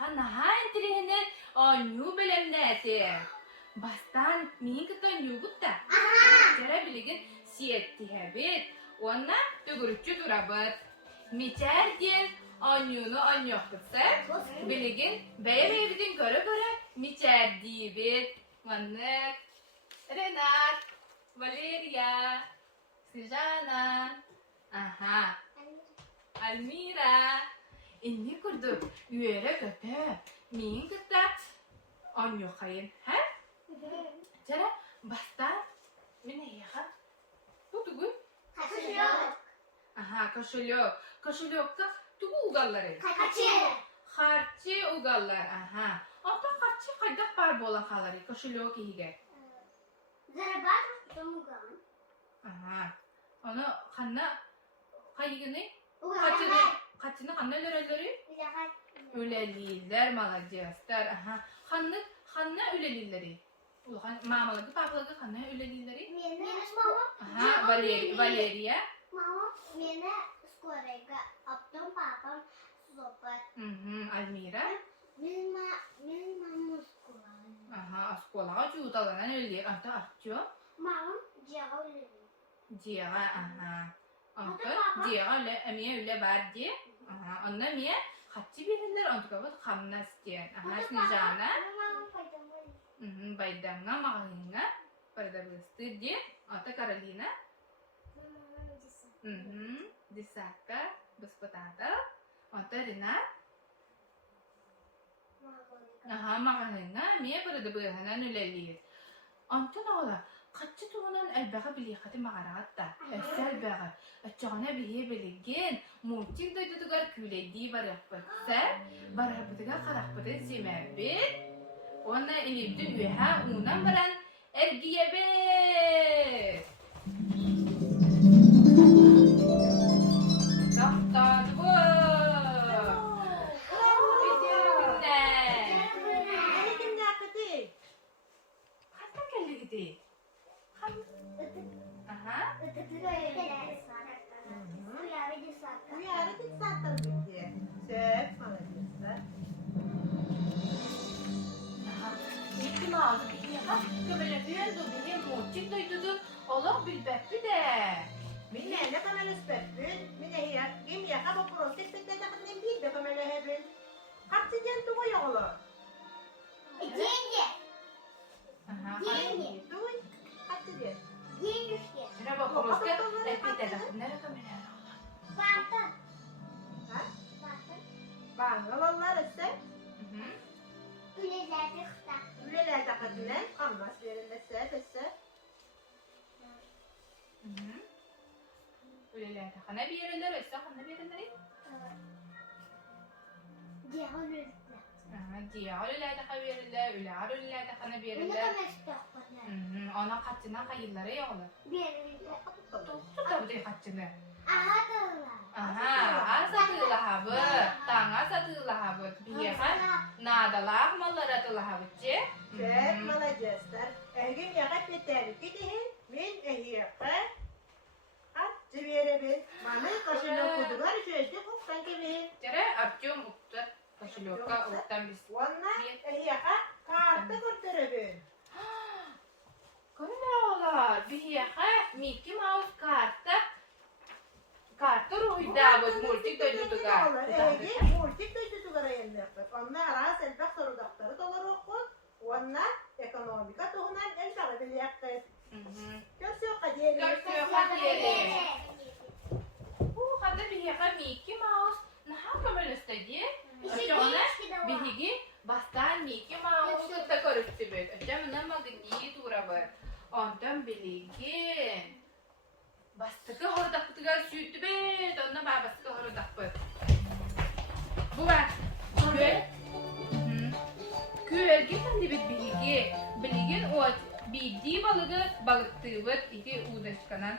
Biyaha naha entirihinin anyu belemneti. Bastan mihin kıtan yugutta. Jara biligin siyetti hebit. Onna tögürüçü durabıt. Miçer diyen anyunu anyok kıtsa. Biligin beye bidin göre miçer diyebit. Manık. Renat. Valeria. Sijana. Aha. Almira. İnni kurduk. Üyere kötü. Mihin kıtat. Anyok hayın. Ha? Jara basta. Mine yaha. Tutugu. Aha, koşulyok. Koşulyokta tugu ugalları. Harçı ugallar. Aha. Anta harçı kaydak par bolan halari. Koşulyok iyige. Aha. Onu kanna kaygını kaçını kanna lörelleri üleliler malacıslar. Aha. Kanna ülelileri. Ulan mamalığı papalığı kanna ülelileri. Aha, Valeria. Mama, mene skorega aptım papam sopat. Almira. Benim mamam skola. Aha, sekolah jutalan öyle anta artçı. Mamam jauh. Dia, aha. Anta dia öyle emiye öyle bardi. Aha, anna miye kaçı birler anta kabat kamnas diyen. Aha, snijana. Mamam pajama. Baydanga makinga. Pada besti dia. Anta Carolina. Disaka, bespetata. Anta Renat. Aha, makinga. Miye pada behanan öyle. Anta ne ola? Kaçı tuğunan elbağ biliyakati mağaratta. Esel bağı. Açağına biye biligin. Muçik doydudugar küleydiği barahbatsa. Barahbatıga karahbatı zimebit. Ona inibdi üyeha unan baran ergiyebit. Doktor bu. Hatta kelli gidi. Aha. Mickey Mouse biyaha kömelefiyen do bihe muçik doydudu. Allah bilbekti de. Minne ne kadar üspettin? Minne ya kim ya kaba proses pek de kadın bir de kamera hebin. Kaçı jentu bu yolu. Aha. Duy. Kaçı jen. Şuna bakalım. Repite de. Nere kamera? Ha? Bangalanlar ise üleler de kadına kanmas verilmese dese. Öyleler takana bir yerler, etse takana bir yerler. Diya öyleler takana bir yerler, öyleler takana bir yerler. Ona kaçına kayılları yolu. Tuta bu diye kaçını. Aha, asatıyla habı, tanga satıyla habı. Biyeha, nadalah mallara tıla habıcı. Çok malacaklar. Ergin yakat biterim. Gidihin. Min ehiyaka. Kaçı verebil. Manı kaşına kudular sözde kuktan gibi. Jere arjum ukta kaşılyoka uktan bis. Onlar ehiyaka kartı kurtarabilir. Konolar, biyeha Mickey Mouse kartı ruhida bu multik doyduduga. Ergin multik doyduduga rayınlıqtır. Onlar ara selbek soru daktarı dolar okul. Onlar ekonomika tohunan el sarı bilyaktır. Görsüyor kaderi. Bu kadar biyeha Mickey Mouse naha kamel istedi. Öyle bihigi bastan Mickey Mouse da koruptu bir. Öyle nama gidi turabır. Ondan biligin. Bastıkı hordak sütü bet. Ondan bana bastıkı hordak bet. Bu var. Köl giden de biligi. Biligin o bidi balıktığı bet. İki uğraşkanan.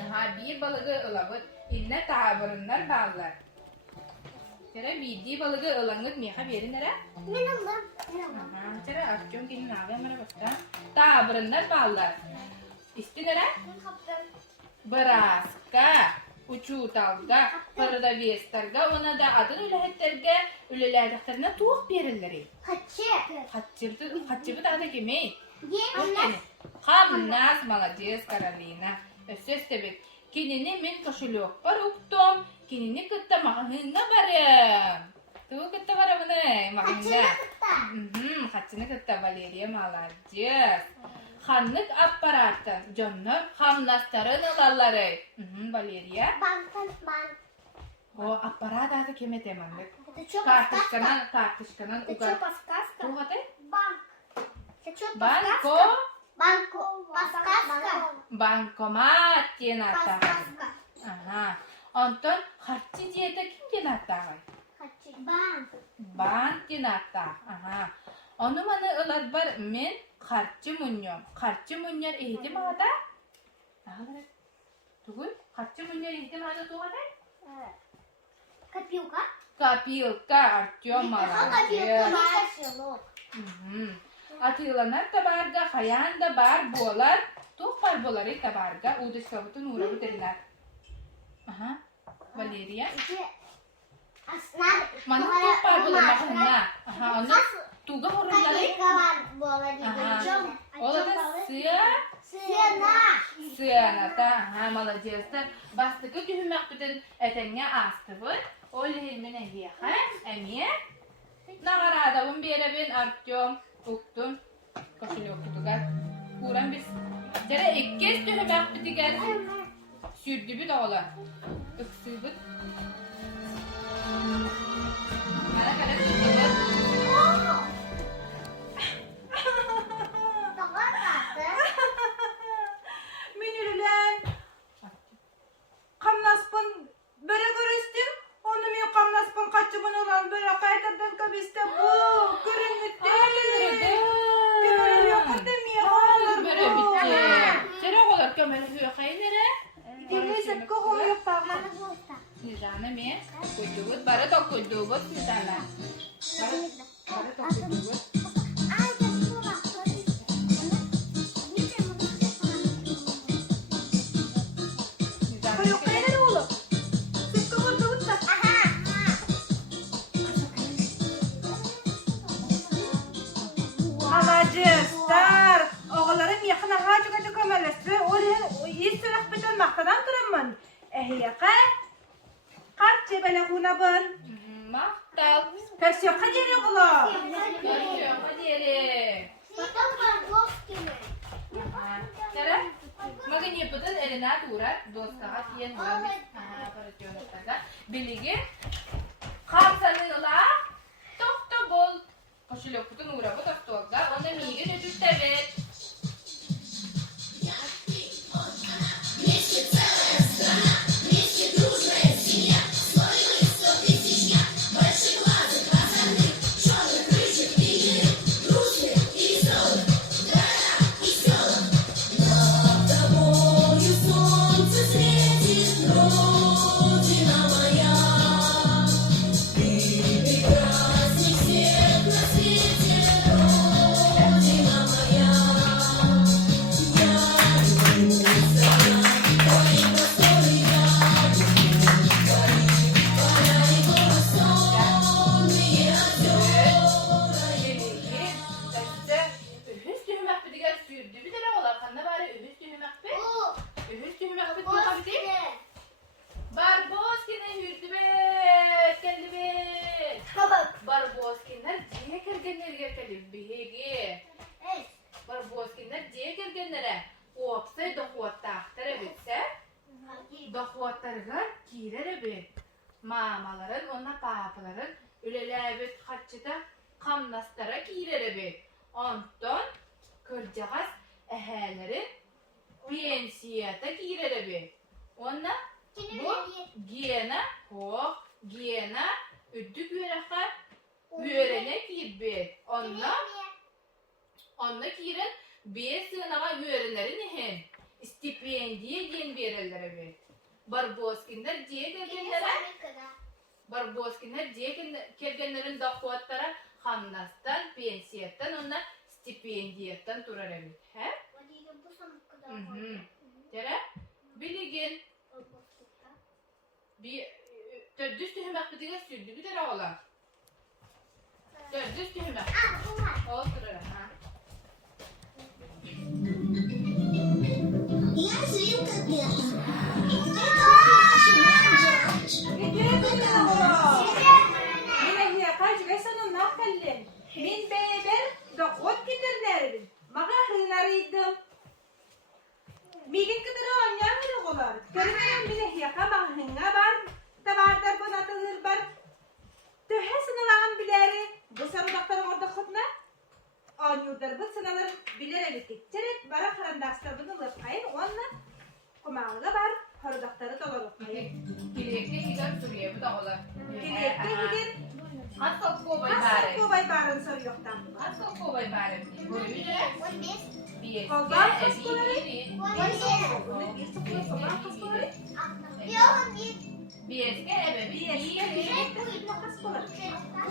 Aha, bir balığı ılavut. İnne taburunlar bağlar. Jere bidi balığı ılanık miha beri nere? Jere arjum gini naga mara basta. Taburunlar bağlar. İsti nere? Beraska. uçutalga, parada vestarga, ona da adın ülehetlerge, ülelerdiklerine tuğuk verirleri. Hatçıbı da kemey. Hamnas malades Karolina. Söz tebek. Kinini min koşuluk var uktum. Kinini kıtta mahınna barım. Tuğ kıtta barımını mahınna. Hatçını kıtta Valeria malades. Hanlık apparatı. Canlı hamnastarın alalları. Valeria. O apparat adı kime temanlık? Tartışkanan ugar. Tuğ hadi? Bankomat diyen atar. Aha. Ondan harççı diye de kim diyen atar? Bank diyen atar. Aha. Onu bana ılat var men harççı munyom. Harççı munyor ehdim ağda? Ağlar. Tuğul. Harççı munyor ehdim ağda tuğ hadi? Kapilka Artyom malades. Atılanar tabarga, hayan da bar bolar, tuh bar boları tabarga, udış kavutun uğra bitirirler. Aha, Valeria. Mana tuh bar bolar mahınna. Aha, onu tuga horulları. Aha, ola da sığana ta. Aha, maladiyasta. Bastıkı dühümek bütün etenge astıbır. O lehilmine hiyaha, emiye. Nagarada bir ben Artyom. Uktun, koşul yok tutugar. Kuran biz. Jere ikkes tühümek bitiger. Sürdü bir dağla. Iksıbıt. Mana kadar tutugar. Minürülen. Kamnaspın böyle görüstüm. Onu mi kamnaspın kaçımın olan böyle kaytardan kabiste bu. Görünmekte. Görünüyor kademiye. Böyle bitti. Jere olar kömeli hüye kaynere. Dinleyip koyup bakma. Nizana mi? Kuyduğut, bara da kuyduğut nizana. Bara da kuyduğut. Koyup kaynere oğlum. Siz koyduğut da. Malacıslar. Oğullarım yakına hacıga kömelesi. Oraya iyi sırak biten maktadan duramın. Ehyaka. Kaç cebele hunabın. Maktal. Persiyon kaderi oğlum. Görüyor, hadi yere. Jere, magin yapıdın eline tuğrar. Dostağa tiyen uğramış. Aha, parasyonattaga. Biligi. Kamsanın ula. Tokta bol. Koşul yok bütün uğra bu toktoga. Onda migin ödül tebet. Mamaların, ona papaların, ülelebet haççıda kamnastara giyilerebet. Ondan kırcağız ehelerin pensiyata giyilerebet. Ona bu giyene, giyene, üddük yörene giyirbet. Onna giyiren bir sığınağa yörenlerin ihin. Stipendiye gen verirlerebet. Barboskinler diye kelgenlerin dakuatlara hamnastan, pensiyattan, ona stipendiyattan durar emit. He? Jere, biligin. Bir tördüz tühümek bitige sürdü bir de oğlan. Tördüz tühümek. Bu var. Otur öyle ha. Я свинка Gidiyor Mine hiya kaç geçen nakallen. Min beyber dokot giderlerin. Maga hınarıydım. Migin kadar oynayamıyor olar. Görünen mine hiya kama hınga var. Tabardar bu natılır var. Töhe sınılan bileri. Bu sarı doktor orada kutna. Oynuyordar bu sınırlar bilir elik. Çerek bara karandastar bunu lırpayın. Onunla kumağıga var. Harı doktoru dolarıpayın. Bilekli higar sürüye bu da oğlan. Bilekte higin. Hatta kovay Asıl bari. kovay barın soru yoktan. Hatta kovay bari. Böyle bir Koldan eski kaskuları. biri. Bir sıfır soban kaskuları. Bir eski eve Bir bir eski yeri. bir kaskuları.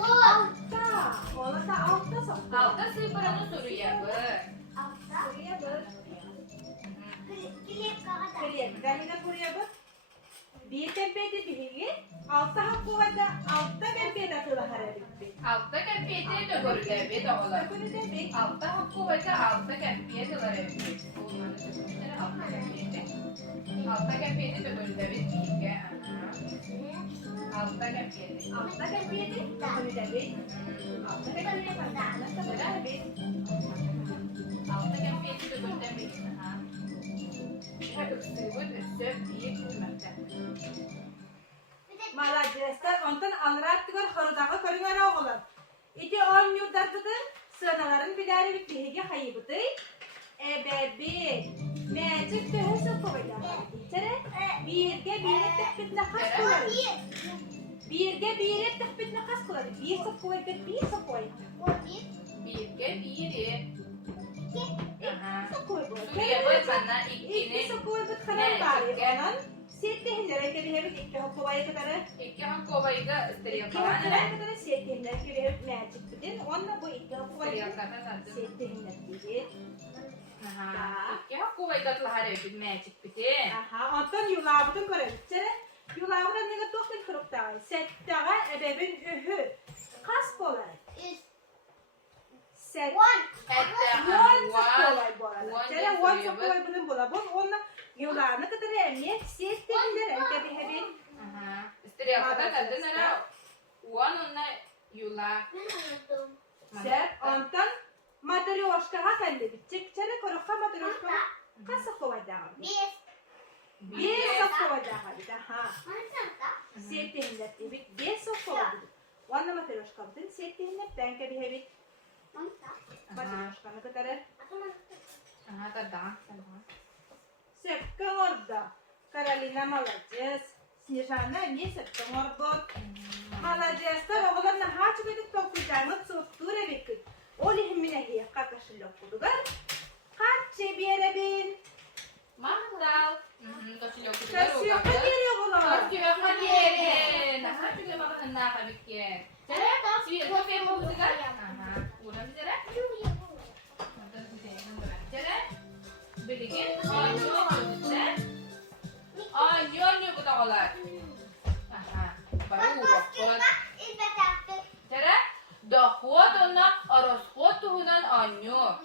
Altta. Olasa altta soktu. Alta sıfırını soruya bu. Buraya bak. Kırıya. Derine buraya bak. Bir tepede bir altta hakkuvada altta ben bir atılı harabitti. Altta kempiyete de görüle bir de oğlan. Bunu demek. Altta hakkuvada altta kempiyete var evi. Altta kempiyete. Altta kempiyete de görüle bir bilgi. Altta kempiyete. Altta ben bir de bunu demek. Altta ben bir de bunu demek. Altta kempiyete de görüle bir. Öksüvün üstü bir kıymakta. Malajestler ondan anırattılar horudağı körüngön oğullar. İti 10 yurdardıdır, sığınaların bileri bittiği hayıbıdı. Ebebi, mecik töhe sokubayla. Birge bir tıkbit nakas kuları. Birge bir tıkbit nakas kuları. Bir sokubayla bir sokubayla. Birge biri. Sokubayla. Suriye var bana İki ikini. sokubayla kanan bari olan. Siyettihinlere gelip iki sokubayla kadar. İki hakkovayga ısteriyor İki kalanı. sokubayla kadar siyettihinlere gelip mecik bitin. Onunla bu iki sokubayla Isteriyor kalanı. siyettihinlere gelip. İki hakkovayga tılahar evin mecik biti. Aha, ondan yulabıdın görebilsene. Yulabıdan nege dokun kırıktağı. Settağa ebebin ühü. Kas bolar. Set. One sokolay bolar. Sene one sokolay bunun bolar. Bu onunla yulabını kadar emniyet siyettiğinler elde bir hebin. Isteriyor kalanı adına uan onna yula. Set. Ondan matryoshkağa kendi bitecek. Sene korukka matryoshkağa kas sokolay dağı. Bir sokolay dağı bir daha. Siyettiğinler gibi bir sokolay bir. Onunla matryoshkağa bittin. Siyettiğinler denke bir hebin. Matryoshka'nı kadar. Tadang. Sepkan orada. Karolina молодец. Снежана не sepkan orada. Молодец'ler oğlanla haç bedip toplayacağımız soktuğura bekir. O lihimine hiye kakışılık kudugar. Kaççı bir yere bin. Mahtal. Koşuyor Sesi yok geliyor oğlan. Koşuyor hadirin. Aha juga makan nak bikin. Cara sih kopi mau juga. Aha, udah bisa dah. Cara bikin anyo kita olah. Aha, baru rokok. Cara dahwat ona araswat tuhunan anyo.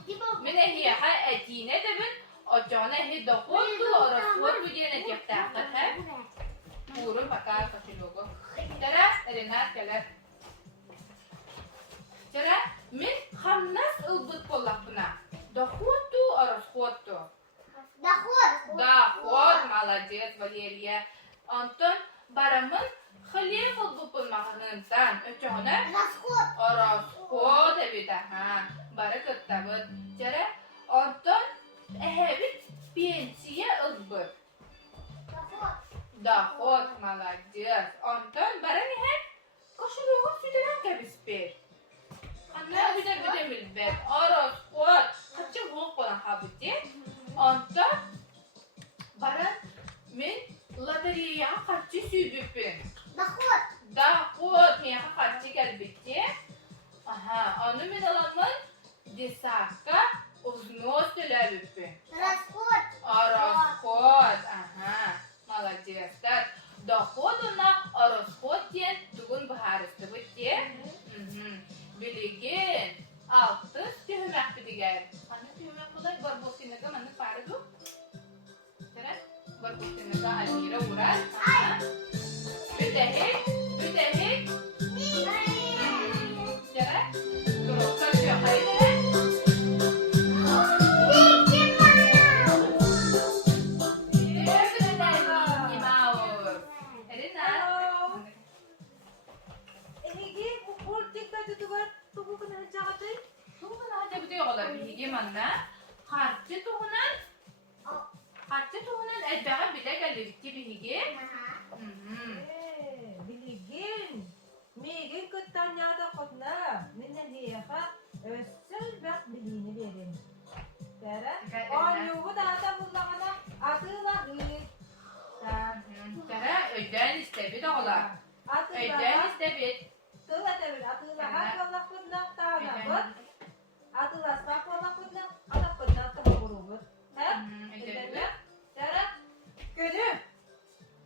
Mene hiya ha etine de bin. Ocağına hi dahwat tu araswat tu jene tiap takat ha. Purun bakal kasih logo. Cara renat kalar. Cara min khamnas ubut polakna. Dahwat tu araswat tu. Dahwat молодец, Валерия. Антон барамын хлеб bu mağnından. Öçağına araswat evet ha. Bara kıttabıt. Cara Anton ehebit pensiya ubut. Dahwat молодец. Антон bara ne he? Koşuluğu sütüden kabisper. Anne bir de milbet. Araswat. Kaçı bu falan habiti. Anton bara min loteriya kaçı sübüpün. Dahwat ne kaçı gelbitti. Aha, onu min alamın desaka uznos tülebüpün. Araswat. Aha, молодец. Доход у нас Bakıştığınızda Almira uğrar. Bütehik. Jara. Kurok kaçıyor. Haydi. Mickey Mouse. Elina. Ehigi bu portik da tutugar tugu kana jagatay. Tuğun aja bu diyorlar Bihigi manna. Harçı tuğunan. Harçı tuğunan edbeğe bile gelirdi Bihigi. Bilgin. Migin kutanya kodna. Minnen hiyaha össel bak bilini verin. Tara. Anyugu da ata bullagana atıla hıyık. Jara öden istebi dağlar. Atıla Öden istebi. Tıla devir atıla ha kolla kodna tağına bak. Atıla spa kolla kodna ada kodna tıla burubur. Ha? Ödenle. Tara. Gönül.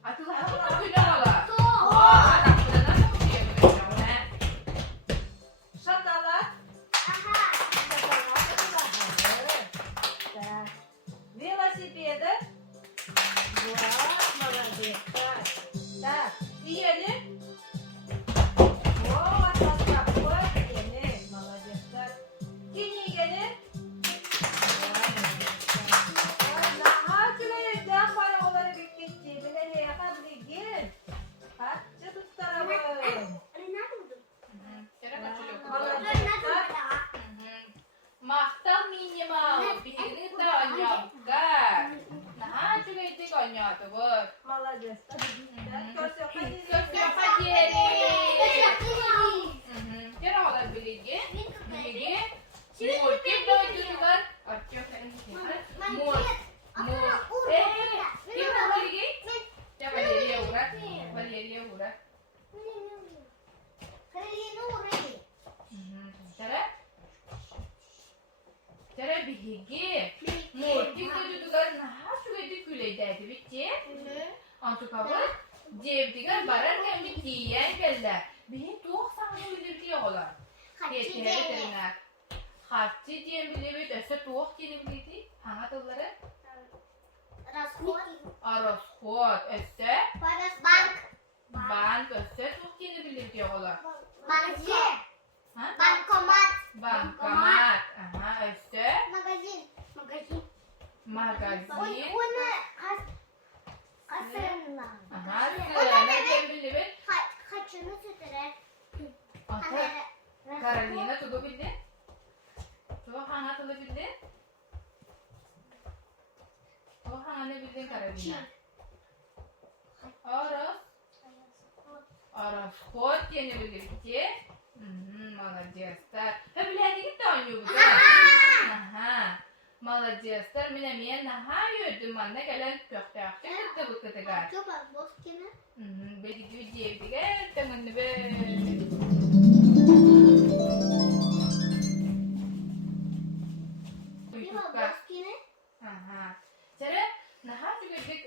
Atıla hatta kuyla dağlar. Adam kuyla nasıl kuyla dağlar? Şatalar. Велосипеды. Вот, молодец. Так, едем. Вот, вот такой. Молодец. Так, книганы. Mahtal minimal, birini de anyapka. Nah, juga itu konyol tuh, bu. Молодец. Kötü hadiye. Kira olar bilgi. Bilgi. Multik doydurular. Açıyor senin. Mul. Kim o bilgi? Ya Valeria uğrar. Valeria uğrar. Cara bilgi. Multik doydurular. Nah, juga itu kuleydi bitti. Antu kabul. Cevdigar barar kemi diyen geldi. Benim tuğ sana bilirdi oğlan. Yetine veteriner. Harççı diyen bilirdi. Öse tuğ diyen bilirdi. Hangi tığları? Araskhot. Öse. Bank. Öse tuğ diyen bilirdi oğlan. Ha? Bankomat. Aha. Öse. Magazin. Aha. Sırana diyen bilirdi. Ata. Karolina tuğ bildin? Tuğ hangi tuğ bildin? Tuğ hangi bildin Karolina? Araskhot diyen bilirdi. Молодецтер. Biledik de oynuyor bu da. Aha. Молодецтер. Mine naha yördüm anne gelen köfte akçe kıttı bu kıtıgar. Bedi gibi diyebilir. Temenni be. Aha. Cara naha juga dik.